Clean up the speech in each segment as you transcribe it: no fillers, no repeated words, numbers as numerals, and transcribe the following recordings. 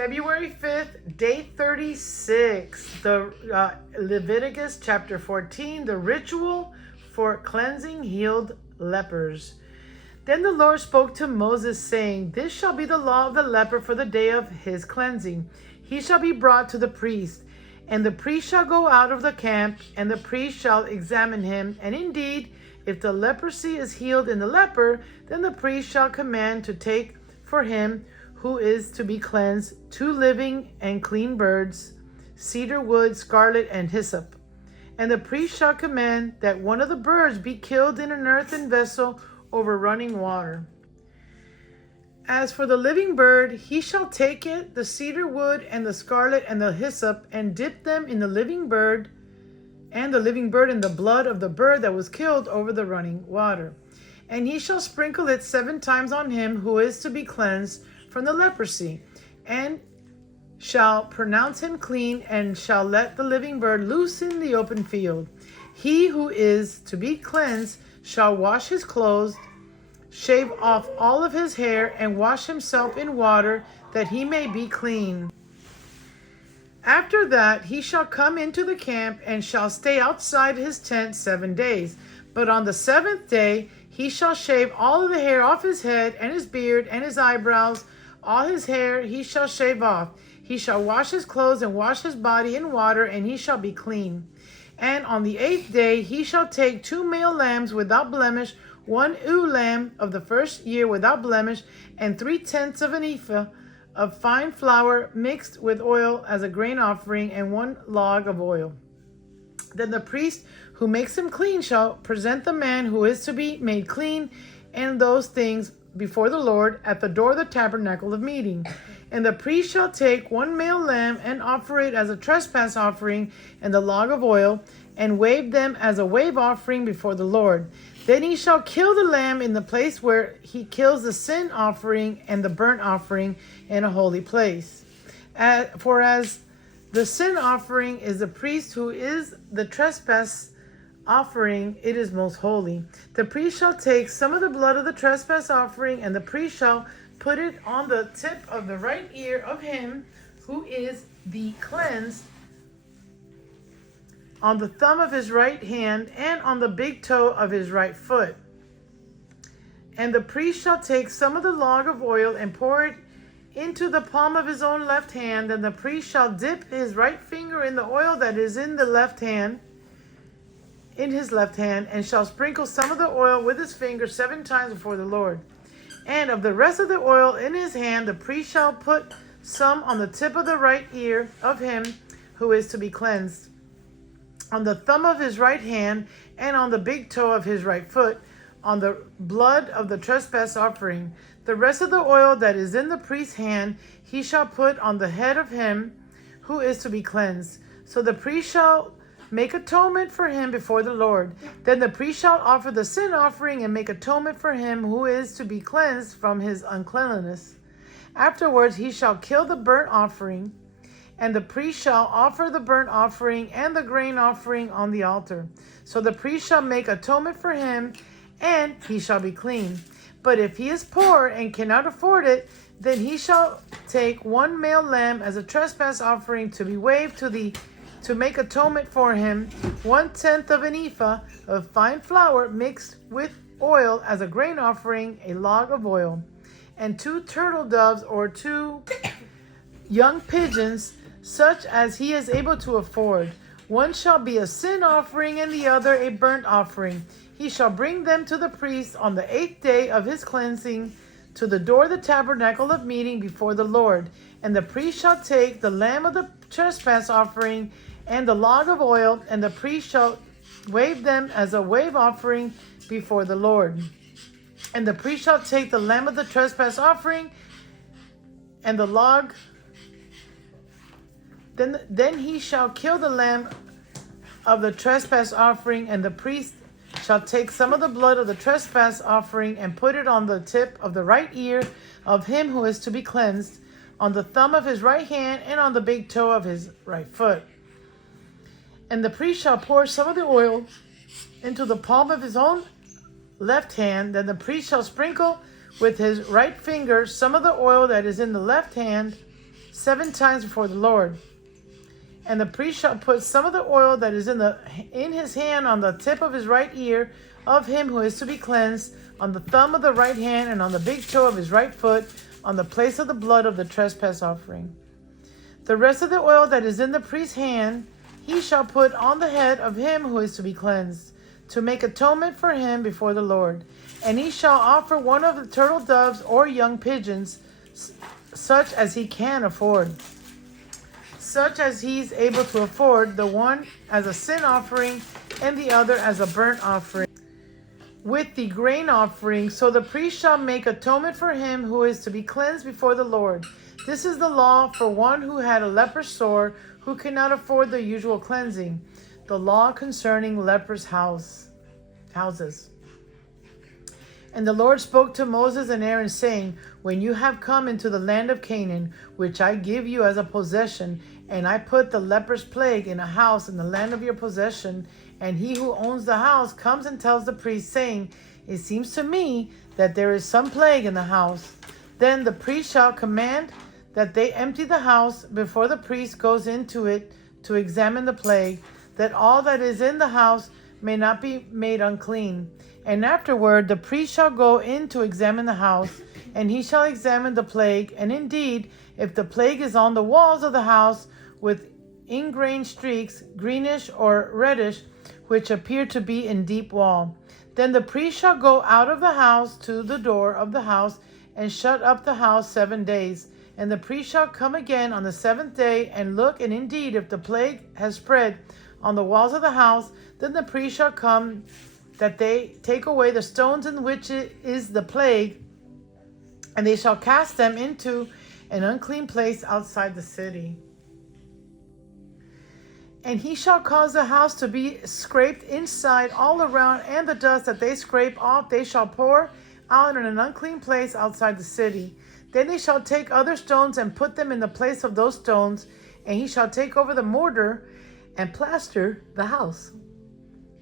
February 5th, day 36, the Leviticus chapter 14, the ritual for cleansing healed lepers. Then the Lord spoke to Moses, saying, This shall be the law of the leper for the day of his cleansing. He shall be brought to the priest, and the priest shall go out of the camp, and the priest shall examine him. And indeed, if the leprosy is healed in the leper, then the priest shall command to take for him who is to be cleansed 2 living and clean birds, cedar wood, scarlet, and hyssop. And the priest shall command that one of the birds be killed in an earthen vessel over running water. As for the living bird, he shall take it, the cedar wood, and the scarlet, and the hyssop, and dip them in the living bird, and the living bird in the blood of the bird that was killed over the running water. And he shall sprinkle it 7 times on him who is to be cleansed from the leprosy, and shall pronounce him clean, and shall let the living bird loose in the open field. He who is to be cleansed shall wash his clothes, shave off all of his hair, and wash himself in water, that he may be clean. After that he shall come into the camp, and shall stay outside his tent 7 days. But on the 7th day he shall shave all of the hair off his head, and his beard, and his eyebrows. All his hair he shall shave off. He shall wash his clothes and wash his body in water, and he shall be clean. And on the 8th day he shall take 2 male lambs without blemish, 1 ewe lamb of the first year without blemish, and 3/10 of an ephah of fine flour mixed with oil as a grain offering, and 1 log of oil. Then the priest who makes him clean shall present the man who is to be made clean and those things before the Lord at the door of the tabernacle of meeting. And the priest shall take 1 male lamb and offer it as a trespass offering, and the log of oil, and wave them as a wave offering before the Lord. Then he shall kill the lamb in the place where he kills the sin offering and the burnt offering in a holy place. For as the sin offering is the priest who is the trespass offering, it is most holy. The priest shall take some of the blood of the trespass offering, and the priest shall put it on the tip of the right ear of him who is the cleansed, on the thumb of his right hand, and on the big toe of his right foot. And the priest shall take some of the log of oil and pour it into the palm of his own left hand. And the priest shall dip his right finger in the oil that is in his left hand, and shall sprinkle some of the oil with his finger 7 times before the Lord. And of the rest of the oil in his hand, the priest shall put some on the tip of the right ear of him who is to be cleansed, on the thumb of his right hand, and on the big toe of his right foot, on the blood of the trespass offering. The rest of the oil that is in the priest's hand he shall put on the head of him who is to be cleansed. So the priest shall make atonement for him before the Lord. Then the priest shall offer the sin offering and make atonement for him who is to be cleansed from his uncleanness. Afterwards he shall kill the burnt offering, and the priest shall offer the burnt offering and the grain offering on the altar. So the priest shall make atonement for him, and he shall be clean. But if he is poor and cannot afford it, then he shall take 1 male lamb as a trespass offering to be waved to make atonement for him, 1/10 of an ephah of fine flour mixed with oil as a grain offering, a log of oil, and 2 turtle doves or 2 young pigeons, such as he is able to afford. One shall be a sin offering, and the other a burnt offering. He shall bring them to the priest on the 8th day of his cleansing, to the door of the tabernacle of meeting before the Lord. And the priest shall take the lamb of the trespass offering and the log of oil, and the priest shall wave them as a wave offering before the Lord. And the priest shall take the lamb of the trespass offering and the log. Then he shall kill the lamb of the trespass offering, and the priest shall take some of the blood of the trespass offering and put it on the tip of the right ear of him who is to be cleansed, on the thumb of his right hand, and on the big toe of his right foot. And the priest shall pour some of the oil into the palm of his own left hand. Then the priest shall sprinkle with his right finger some of the oil that is in the left hand, 7 times before the Lord. And the priest shall put some of the oil that is in his hand on the tip of his right ear of him who is to be cleansed, on the thumb of the right hand, and on the big toe of his right foot, on the place of the blood of the trespass offering. The rest of the oil that is in the priest's hand he shall put on the head of him who is to be cleansed, to make atonement for him before the Lord. And he shall offer one of the turtle doves or young pigeons, such as he can afford, such as he's able to afford, the one as a sin offering and the other as a burnt offering, with the grain offering. So the priest shall make atonement for him who is to be cleansed before the Lord. This is the law for one who had a leper sore, who cannot afford the usual cleansing, the law concerning lepers' houses. And the Lord spoke to Moses and Aaron, saying, when you have come into the land of Canaan, which I give you as a possession, and I put the leper's plague in a house in the land of your possession, and he who owns the house comes and tells the priest, saying, it seems to me that there is some plague in the house. Then the priest shall command that they empty the house before the priest goes into it to examine the plague, that all that is in the house may not be made unclean. And afterward the priest shall go in to examine the house, and he shall examine the plague. And indeed, if the plague is on the walls of the house with ingrained streaks, greenish or reddish, which appear to be in deep wall, then the priest shall go out of the house to the door of the house and shut up the house 7 days. And the priest shall come again on the 7th day and look, and indeed, if the plague has spread on the walls of the house, then the priest shall come, that they take away the stones in which it is the plague, and they shall cast them into an unclean place outside the city. And he shall cause the house to be scraped inside all around, and the dust that they scrape off they shall pour out in an unclean place outside the city. Then they shall take other stones and put them in the place of those stones, and he shall take over the mortar and plaster the house.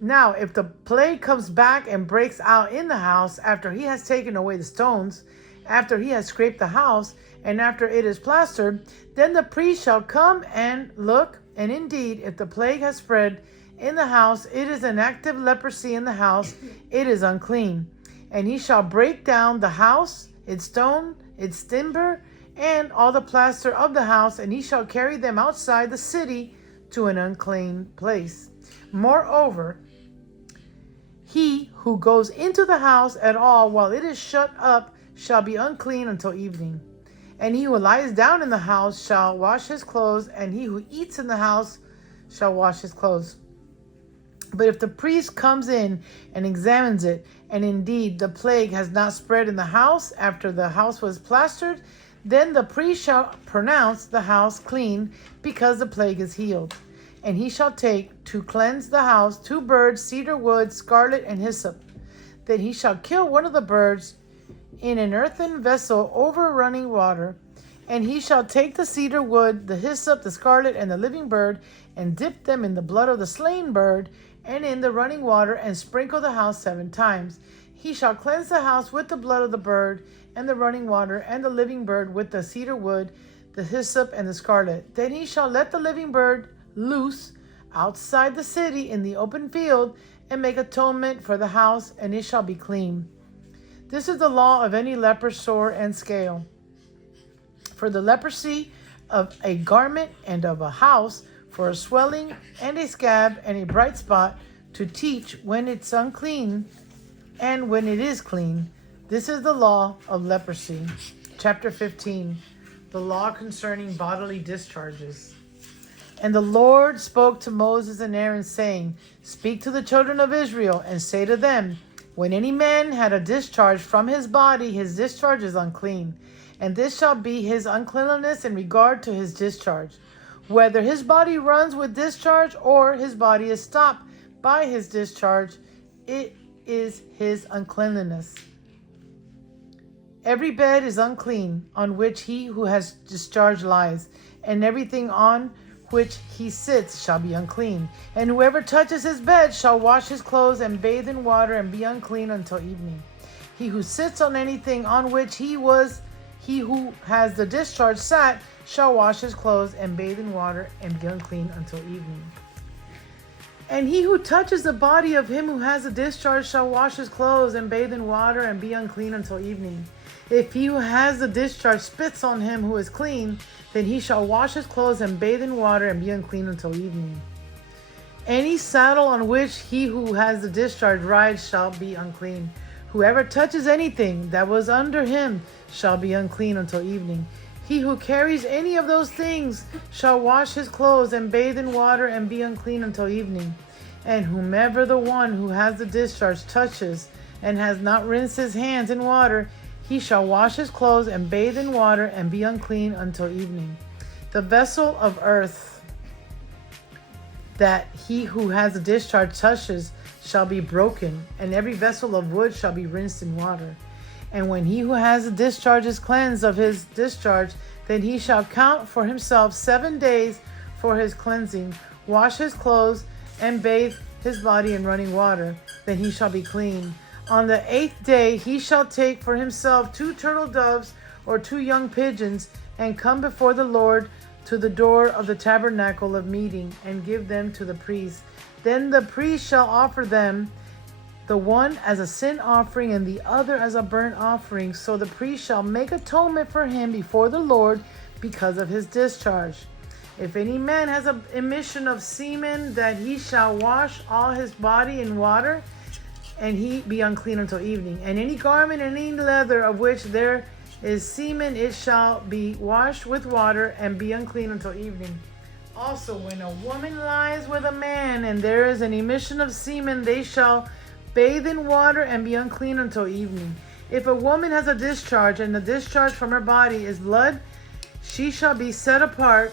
Now, if the plague comes back and breaks out in the house after he has taken away the stones, after he has scraped the house, and after it is plastered, then the priest shall come and look, and indeed, if the plague has spread in the house, it is an active leprosy in the house, it is unclean. And he shall break down the house, its stone, its timber, and all the plaster of the house, and he shall carry them outside the city to an unclean place. Moreover, he who goes into the house at all while it is shut up shall be unclean until evening. And he who lies down in the house shall wash his clothes, and he who eats in the house shall wash his clothes. But if the priest comes in and examines it, and indeed the plague has not spread in the house after the house was plastered, then the priest shall pronounce the house clean, because the plague is healed. And he shall take to cleanse the house 2 birds, cedar wood, scarlet, and hyssop. Then he shall kill one of the birds in an earthen vessel over running water. And he shall take the cedar wood, the hyssop, the scarlet, and the living bird, and dip them in the blood of the slain bird and in the running water, and sprinkle the house 7 times. He shall cleanse the house with the blood of the bird and the running water and the living bird with the cedar wood, the hyssop, and the scarlet. Then he shall let the living bird loose outside the city in the open field, and make atonement for the house, and it shall be clean. This is the law of any leper sore and scale. For the leprosy of a garment and of a house, for a swelling and a scab and a bright spot, to teach when it's unclean and when it is clean. This is the law of leprosy. Chapter 15, the law concerning bodily discharges. And the Lord spoke to Moses and Aaron, saying, speak to the children of Israel, and say to them, when any man had a discharge from his body, his discharge is unclean. And this shall be his uncleanness in regard to his discharge. Whether his body runs with discharge, or his body is stopped by his discharge, it is his uncleanness. Every bed is unclean on which he who has discharge lies, and everything on which he sits shall be unclean. And whoever touches his bed shall wash his clothes and bathe in water and be unclean until evening. He who sits on anything on which he who has the discharge sat shall wash his clothes and bathe in water and be unclean until evening. And he who touches the body of him who has a discharge shall wash his clothes and bathe in water and be unclean until evening. If he who has the discharge spits on him who is clean, then he shall wash his clothes and bathe in water and be unclean until evening. Any saddle on which he who has the discharge rides shall be unclean. Whoever touches anything that was under him shall be unclean until evening. He who carries any of those things shall wash his clothes and bathe in water and be unclean until evening. And whomever the one who has the discharge touches and has not rinsed his hands in water, he shall wash his clothes and bathe in water and be unclean until evening. The vessel of earth that he who has the discharge touches shall be broken, and every vessel of wood shall be rinsed in water. And when he who has the discharge is cleansed of his discharge, then he shall count for himself 7 days for his cleansing, wash his clothes, and bathe his body in running water. Then he shall be clean. On the 8th day he shall take for himself 2 turtle doves or 2 young pigeons, and come before the Lord to the door of the tabernacle of meeting, and give them to the priest. Then the priest shall offer them, the one as a sin offering and the other as a burnt offering. So the priest shall make atonement for him before the Lord because of his discharge. If any man has an emission of semen, that he shall wash all his body in water, and he be unclean until evening. And any garment and any leather of which there is semen, it shall be washed with water and be unclean until evening. Also, when a woman lies with a man and there is an emission of semen, they shall bathe in water and be unclean until evening. If a woman has a discharge, and the discharge from her body is blood, she shall be set apart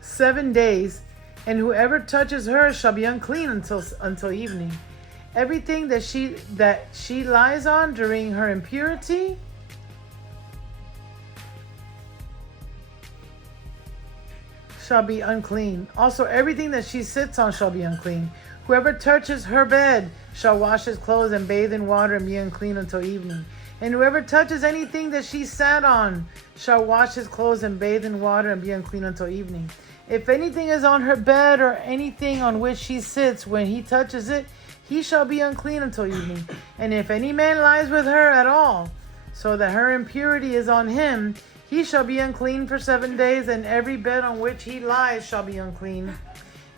7 days, and whoever touches her shall be unclean until evening. Everything that she lies on during her impurity shall be unclean. Also, everything that she sits on shall be unclean. Whoever touches her bed shall wash his clothes and bathe in water and be unclean until evening. And whoever touches anything that she sat on shall wash his clothes and bathe in water and be unclean until evening. If anything is on her bed or anything on which she sits, when he touches it, he shall be unclean until evening. And if any man lies with her at all, so that her impurity is on him, he shall be unclean for 7 days, and every bed on which he lies shall be unclean.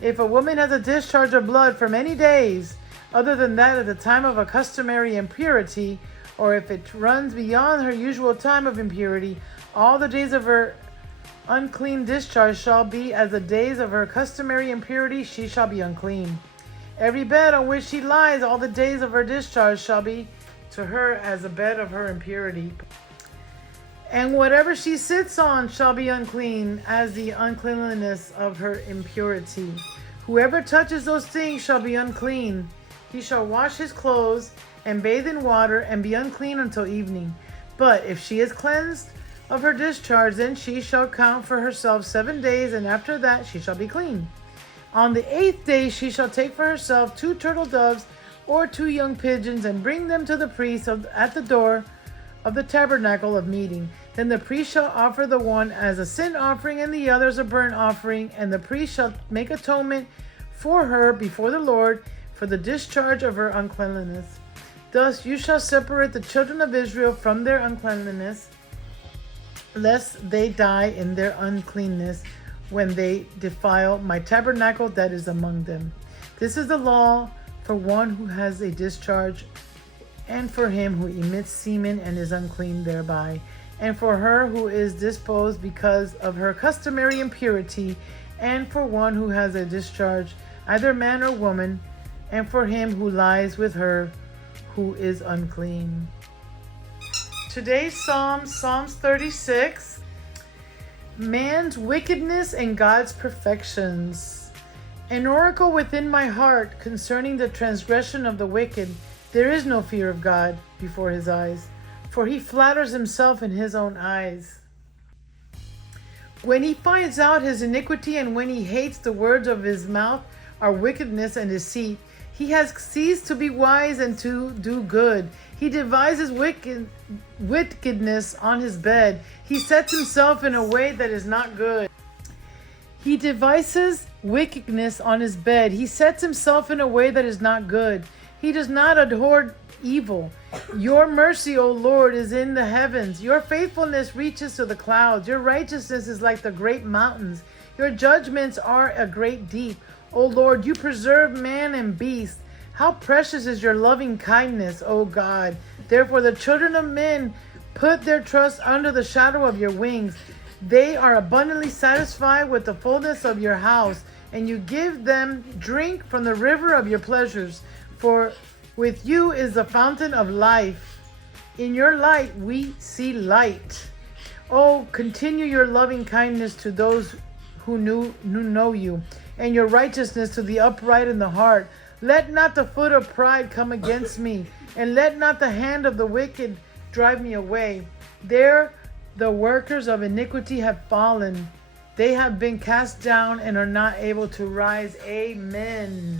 If a woman has a discharge of blood for many days, other than that at the time of a customary impurity, or if it runs beyond her usual time of impurity, all the days of her unclean discharge shall be as the days of her customary impurity, she shall be unclean. Every bed on which she lies all the days of her discharge shall be to her as a bed of her impurity. And whatever she sits on shall be unclean, as the uncleanliness of her impurity. Whoever touches those things shall be unclean. He shall wash his clothes and bathe in water and be unclean until evening. But if she is cleansed of her discharge, then she shall count for herself 7 days, and after that she shall be clean. On the 8th day she shall take for herself 2 turtle doves or 2 young pigeons, and bring them to the priest at the door of the tabernacle of meeting. Then the priest shall offer the one as a sin offering and the other as a burnt offering, and the priest shall make atonement for her before the Lord for the discharge of her uncleanliness. Thus you shall separate the children of Israel from their uncleanliness, lest they die in their uncleanness when they defile my tabernacle that is among them. This is the law for one who has a discharge, and for him who emits semen and is unclean thereby, and for her who is disposed because of her customary impurity, and for one who has a discharge, either man or woman, and for him who lies with her who is unclean. Today's Psalm, Psalms 36. Man's wickedness and God's perfections. An oracle within my heart concerning the transgression of the wicked. There is no fear of God before his eyes, for he flatters himself in his own eyes. When he finds out his iniquity, and when he hates the words of his mouth are wickedness and deceit, he has ceased to be wise and to do good. He devises wickedness on his bed. He sets himself in a way that is not good. He devises wickedness on his bed. He sets himself in a way that is not good. He does not abhor evil. Your mercy, O Lord, is in the heavens. Your faithfulness reaches to the clouds. Your righteousness is like the great mountains. Your judgments are a great deep. O Lord, you preserve man and beast. How precious is your loving kindness, O God. Therefore the children of men put their trust under the shadow of your wings. They are abundantly satisfied with the fullness of your house, and you give them drink from the river of your pleasures. For with you is the fountain of life. In your light we see light. Oh, continue your loving kindness to those who know you, and your righteousness to the upright in the heart. Let not the foot of pride come against me, and let not the hand of the wicked drive me away. There the workers of iniquity have fallen. They have been cast down and are not able to rise. Amen.